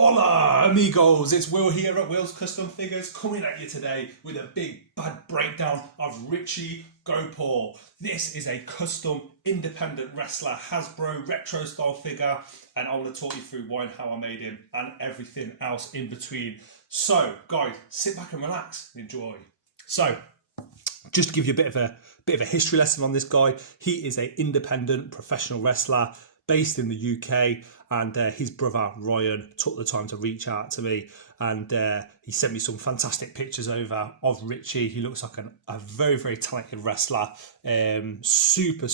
Hola amigos, it's Will here at Will's Custom Figures coming at you today with a big bad breakdown of Richie Go Paul. This is a custom independent wrestler Hasbro retro style figure, and I want to talk you through why and how I made him and everything else in between. So guys, sit back and relax and enjoy. So just to give you a bit of a history lesson on this guy, he is an independent professional wrestler based in the UK, and his brother Ryan took the time to reach out to me, and he sent me some fantastic pictures over of Richie. He looks like a very talented wrestler. Super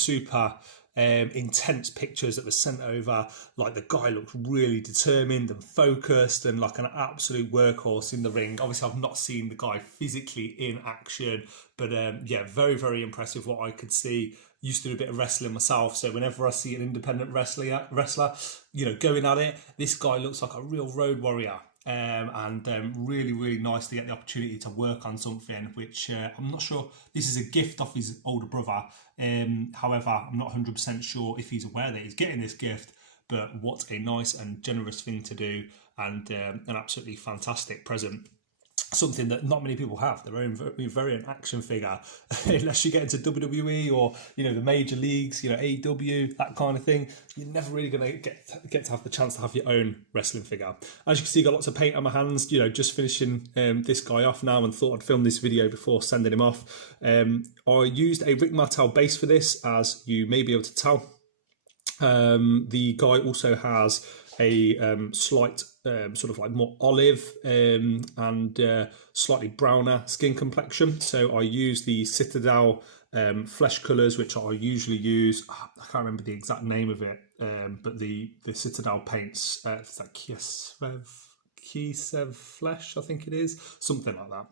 intense pictures that were sent over. Like, the guy looks really determined and focused and like an absolute workhorse in the ring. Obviously I've not seen the guy physically in action, but yeah, very impressive what I could see. Used to do a bit of wrestling myself, so whenever I see an independent wrestler, you know, going at it, this guy looks like a real road warrior. And really nice to get the opportunity to work on something which I'm not sure, this is a gift off his older brother. However, I'm not 100% sure if he's aware that he's getting this gift, but what a nice and generous thing to do, and an absolutely fantastic present. Something that not many people have. They're very an action figure, unless you get into WWE or, you know, the major leagues, you know, AEW, that kind of thing. You're never really going to get to have the chance to have your own wrestling figure. As you can see, got lots of paint on my hands. You know, just finishing this guy off now, and thought I'd film this video before sending him off. I used a Rick Martel base for this, as you may be able to tell. The guy also has a slight sort of like more olive and slightly browner skin complexion. So I use the Citadel flesh colours, which I usually use. I can't remember the exact name of it, but the Citadel paints, it's like Kiesev flesh, I think it is, something like that.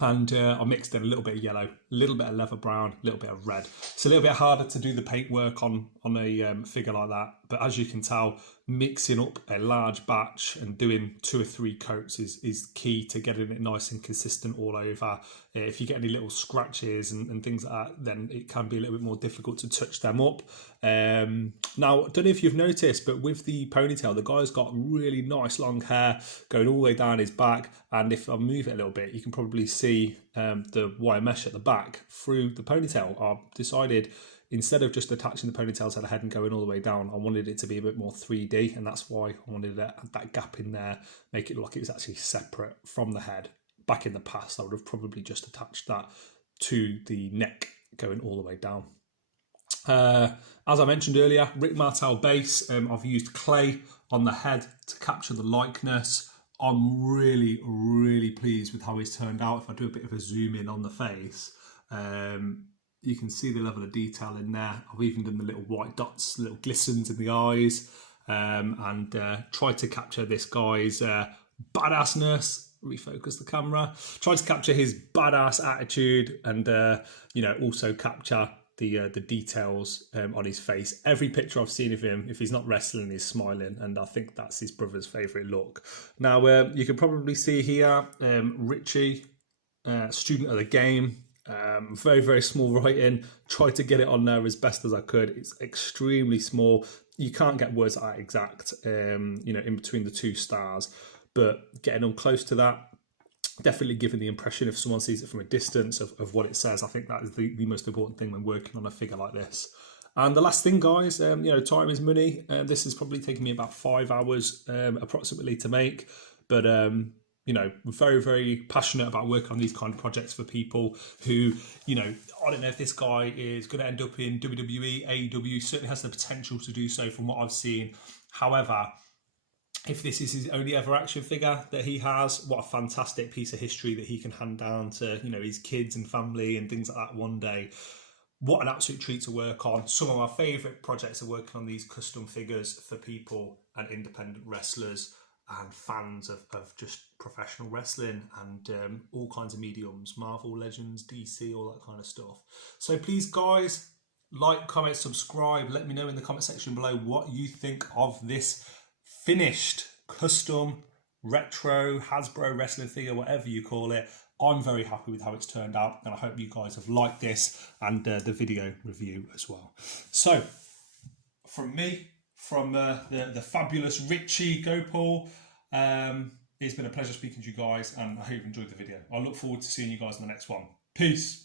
And I mixed in a little bit of yellow, a little bit of leather brown, a little bit of red. It's a little bit harder to do the paint work on a figure like that, but as you can tell, mixing up a large batch and doing 2 or 3 coats is key to getting it nice and consistent all over. If you get any little scratches and things like that, then it can be a little bit more difficult to touch them up. Now, I don't know if you've noticed, but with the ponytail, the guy's got really nice long hair going all the way down his back, and if I move it a little bit, you can probably see the wire mesh at the back through the ponytail. I decided, instead of just attaching the ponytail to the head and going all the way down, I wanted it to be a bit more 3D, and that's why I wanted that gap in there, make it look like it was actually separate from the head. Back in the past, I would have probably just attached that to the neck going all the way down. As I mentioned earlier, Rick Martel base. I've used clay on the head to capture the likeness. I'm really pleased with how it's turned out. If I do a bit of a zoom in on the face, you can see the level of detail in there. I've even done the little white dots, little glistens in the eyes, and tried to capture this guy's badassness. Refocus the camera. Tried to capture his badass attitude, and you know, also capture the details on his face. Every picture I've seen of him, if he's not wrestling, he's smiling, and I think that's his brother's favourite look. Now, you can probably see here, Richie, student of the game. Very small writing. Tried to get it on there as best as I could. It's extremely small. You can't get words that exact, you know, in between the 2 stars, but getting them close to that, definitely giving the impression, if someone sees it from a distance, of what it says. I think that is the most important thing when working on a figure like this. And the last thing, guys, you know, time is money. This has probably taken me about 5 hours approximately to make, but you know, very passionate about working on these kind of projects for people who, you know, I don't know if this guy is going to end up in WWE, AEW, certainly has the potential to do so from what I've seen. However, if this is his only ever action figure that he has, what a fantastic piece of history that he can hand down to, you know, his kids and family and things like that one day. What an absolute treat to work on. Some of my favourite projects are working on these custom figures for people and independent wrestlers and fans of just professional wrestling and all kinds of mediums, Marvel, Legends, DC, all that kind of stuff. So please, guys, like, comment, subscribe. Let me know in the comment section below what you think of this finished custom retro Hasbro wrestling figure, whatever you call it. I'm very happy with how it's turned out, and I hope you guys have liked this and the video review as well. So from me, from the fabulous Richie. Go Paul. It's been a pleasure speaking to you guys, and I hope you enjoyed the video. I look forward to seeing you guys in the next one. Peace.